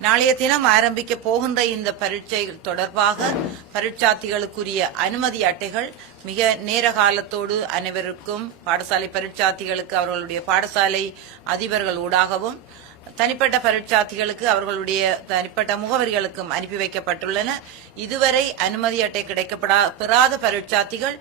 நாளைய தினம் ஆரம்பிக்க போகின்ற இந்த பரீட்சை தொடர்பாக பரீட்சார்த்திகளுக்குரிய அனுமதி அட்டைகள் மிக நேர காலத்தோடு அனைவருக்கும் பாடசாலை பரீட்சார்த்திகளுக்கு அவர்களுடைய பாடசாலை அதிபர்கள் ஊடாகவும் தனிப்பட்ட பரீட்சார்த்திகளுக்கு அவர்களுடைய தனிப்பட்ட முகவரிகளுக்கும் அனுப்பி வைக்கப்பட்டுள்ளன. இதுவரை அனுமதி அட்டை கிடைக்கப்படா பெறாத பரீட்சார்த்திகள்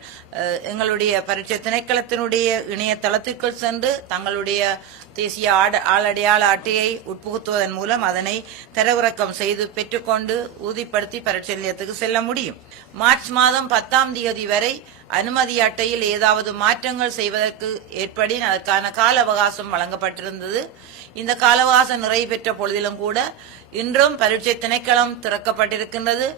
எங்களுடைய பரீட்சை திணைக்களத்தினுடைய இணையதளத்திற்குள் சென்று தங்களுடைய தேசிய ஆட- ஆளடையாள அட்டையை உட்புகுத்துவதன் மூலம் அதனை தரவிறக்கம் செய்து பெற்றுக்கொண்டு உறுதிப்படுத்தி பரீட்சை நிலையத்துக்கு செல்ல முடியும். மார்ச் மாதம் பத்தாம் தேதி வரை அனுமதி அட்டையில் ஏதாவது மாற்றங்கள் செய்வதற்கு ஏற்படி அதற்கான கால அவகாசம் வழங்கப்பட்டிருந்தது. இந்த கால அவகாசம் நிறைவு பெற்ற பொழுதிலும் கூட இன்றும் பரீட்சை திணைக்களம் திறக்கப்பட்டிருக்கின்றது.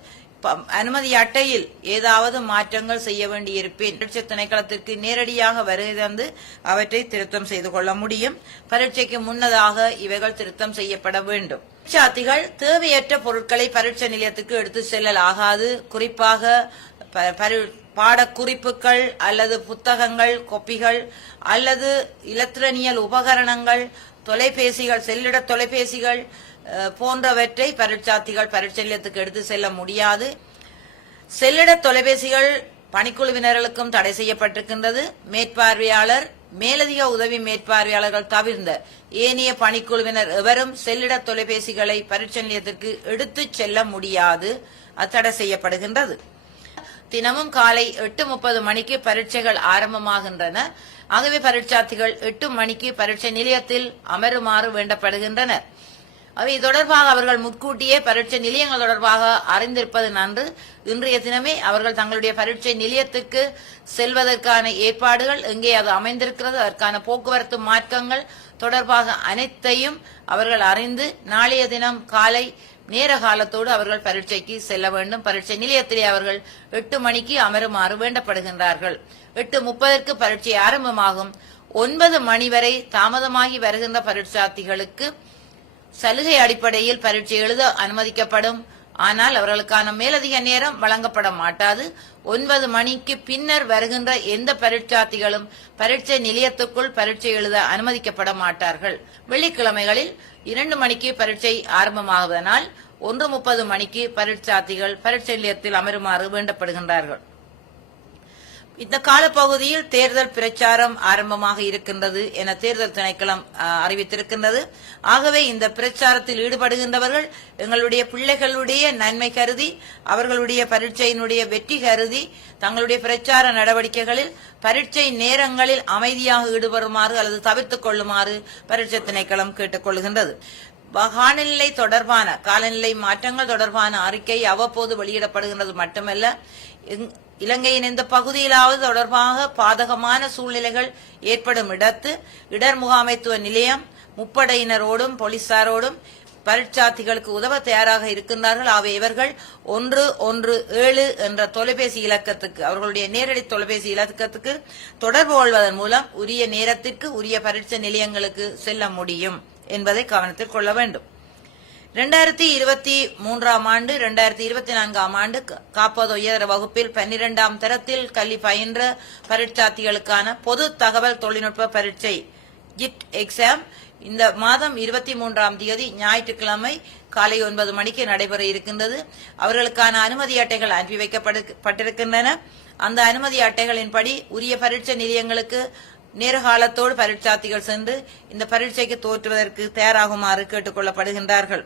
அனுமதி அட்டையில் ஏதாவது மாற்றங்கள் செய்ய வேண்டியிருப்பேன். பரீட்சை திணைக்களத்திற்கு நேரடியாக வருகை தந்து அவற்றை திருத்தம் செய்து கொள்ள முடியும். பரீட்சைக்கு முன்னதாக இவைகள் திருத்தம் செய்யப்பட வேண்டும். பரீட்சார்த்திகள் தேவையற்ற பொருட்களை பரீட்சை நிலையத்துக்கு எடுத்து செல்லல் ஆகாது. குறிப்பாக ப- பாடக்குறிப்புகள் அல்லது புத்தகங்கள் கொப்பிகள் அல்லது இலத்திரனியல் உபகரணங்கள் தொலைபேசிகள் செல்லிட தொலைபேசிகள் போன்றவற்றை பரீட்சார்த்திகள் பரீட்சை நிலையத்துக்கு எடுத்து செல்ல முடியாது. செல்லிட தொலைபேசிகள் பணிக்குழுவினர்களுக்கும் தடை செய்யப்பட்டிருக்கின்றது. மேற்பார்வையாளர் மேலதிக உதவி மேற்பார்வையாளர்கள் தவிர்ந்த ஏனைய பணிக்குழுவினர் எவரும் செல்லிட தொலைபேசிகளை பரீட்சை நிலையத்திற்கு எடுத்துச் செல்ல முடியாது. அது தடை செய்யப்படுகின்றது. தினமும் காலை எட்டு முப்பது மணிக்கு பரீட்சைகள் ஆரம்பமாகின்றன. ஆகவே பரீட்சார்த்திகள் எட்டு மணிக்கு பரீட்சை நிலையத்தில் அமருமாறு வேண்டப்படுகின்றனர். அவை தொடர்பாக அவர்கள் முன்கூட்டியே பரீட்சை நிலையங்கள் தொடர்பாக அறிந்திருப்பது நன்று. இன்றைய தினமே அவர்கள் தங்களுடைய பரீட்சை நிலையத்துக்கு செல்வதற்கான ஏற்பாடுகள் எங்கே அது அமைந்திருக்கிறது அதற்கான போக்குவரத்து மாற்றங்கள் தொடர்பாக அனைத்தையும் அவர்கள் அறிந்து நாளைய தினம் காலை நேர காலத்தோடு அவர்கள் பரீட்சைக்கு செல்ல வேண்டும். பரீட்சை நிலையத்திலே அவர்கள் எட்டு மணிக்கு அமருமாறு வேண்டப்படுகின்றார்கள். எட்டு முப்பதற்கு பரீட்சை ஆரம்பமாகும். ஒன்பது மணி வரை தாமதமாகி வருகின்ற பரீட்சார்த்திகளுக்கு சலுகை அடிப்படையில் பரீட்சை எழுத அனுமதிக்கப்படும். ஆனால் அவர்களுக்கான மேலதிக நேரம் வழங்கப்பட மாட்டாது. ஒன்பது மணிக்கு பின்னர் வருகின்ற எந்த பரீட்சார்த்திகளும் பரீட்சை நிலையத்துக்குள் பரீட்சை எழுத அனுமதிக்கப்பட மாட்டார்கள். வெள்ளிக்கிழமைகளில் இரண்டு மணிக்கு பரீட்சை ஆரம்பமாகுவதனால் ஒன்று முப்பது மணிக்கு பரீட்சார்த்திகள் பரீட்சை நிலையத்தில் அமருமாறு வேண்டப்படுகின்றார்கள். இந்த காலப்பகுதியில் தேர்தல் பிரச்சாரம் ஆரம்பமாக இருக்கின்றது என தேர்தல் திணைக்களம் அறிவித்திருக்கின்றது. ஆகவே இந்த பிரச்சாரத்தில் ஈடுபடுகின்றவர்கள் எங்களுடைய பிள்ளைகளுடைய நன்மை கருதி அவர்களுடைய பரீட்சையினுடைய வெற்றி கருதி தங்களுடைய பிரச்சார நடவடிக்கைகளில் பரீட்சை நேரங்களில் அமைதியாக ஈடுபடுமாறு அல்லது தவிர்த்துக் கொள்ளுமாறு பரீட்சை திணைக்களம் கேட்டுக்கொள்கின்றது. காலநிலை தொடர்பான காலநிலை மாற்றங்கள் தொடர்பான அறிக்கை அவ்வப்போது வெளியிடப்படுகின்றது மட்டுமல்ல இலங்கையின் இந்த பகுதியிலாவது தொடர்பாக பாதகமான சூழ்நிலைகள் ஏற்படும் இடத்து இடர் முகாமைத்துவ நிலையம் முப்படையினரோடும் போலீசாரோடும் பரீட்சார்த்திகளுக்கு உதவ தயாராக இருக்கின்றார்கள். ஆகவே இவர்கள் ஒன்று ஒன்று ஏழு என்ற தொலைபேசி இலக்கத்துக்கு அவர்களுடைய நேரடி தொலைபேசி இலக்கத்துக்கு தொடர்பு கொள்வதன் மூலம் உரிய நேரத்திற்கு உரிய பரீட்சை நிலையங்களுக்கு செல்ல முடியும் என்பதை கவனத்தில் கொள்ள வேண்டும். இரண்டாயிரத்தி இருபத்தி மூன்றாம் ஆண்டு இரண்டாயிரத்தி இருபத்தி நான்காம் ஆண்டு காப்பது உயர் வகுப்பில் பன்னிரெண்டாம் தரத்தில் கல்வி பயின்ற பரீட்சார்த்திகளுக்கான பொது தகவல் தொழில்நுட்ப பரீட்சை ஜிட் எக்ஸாம். இந்த மாதம் இருபத்தி மூன்றாம் தேதி ஞாயிற்றுக்கிழமை காலை ஒன்பது மணிக்கு நடைபெற இருக்கின்றது. அவர்களுக்கான அனுமதி அட்டைகள் அனுப்பி வைக்கப்பட்டிருக்கின்றன அந்த அனுமதி அட்டைகளின்படி உரிய பரீட்சை நிலையங்களுக்கு நேரகாலத்தோடு பரீட்சார்த்திகள் சென்று இந்த பரீட்சைக்கு தோற்றுவதற்கு தயாராகுமாறு கேட்டுக் கொள்ளப்படுகின்றார்கள்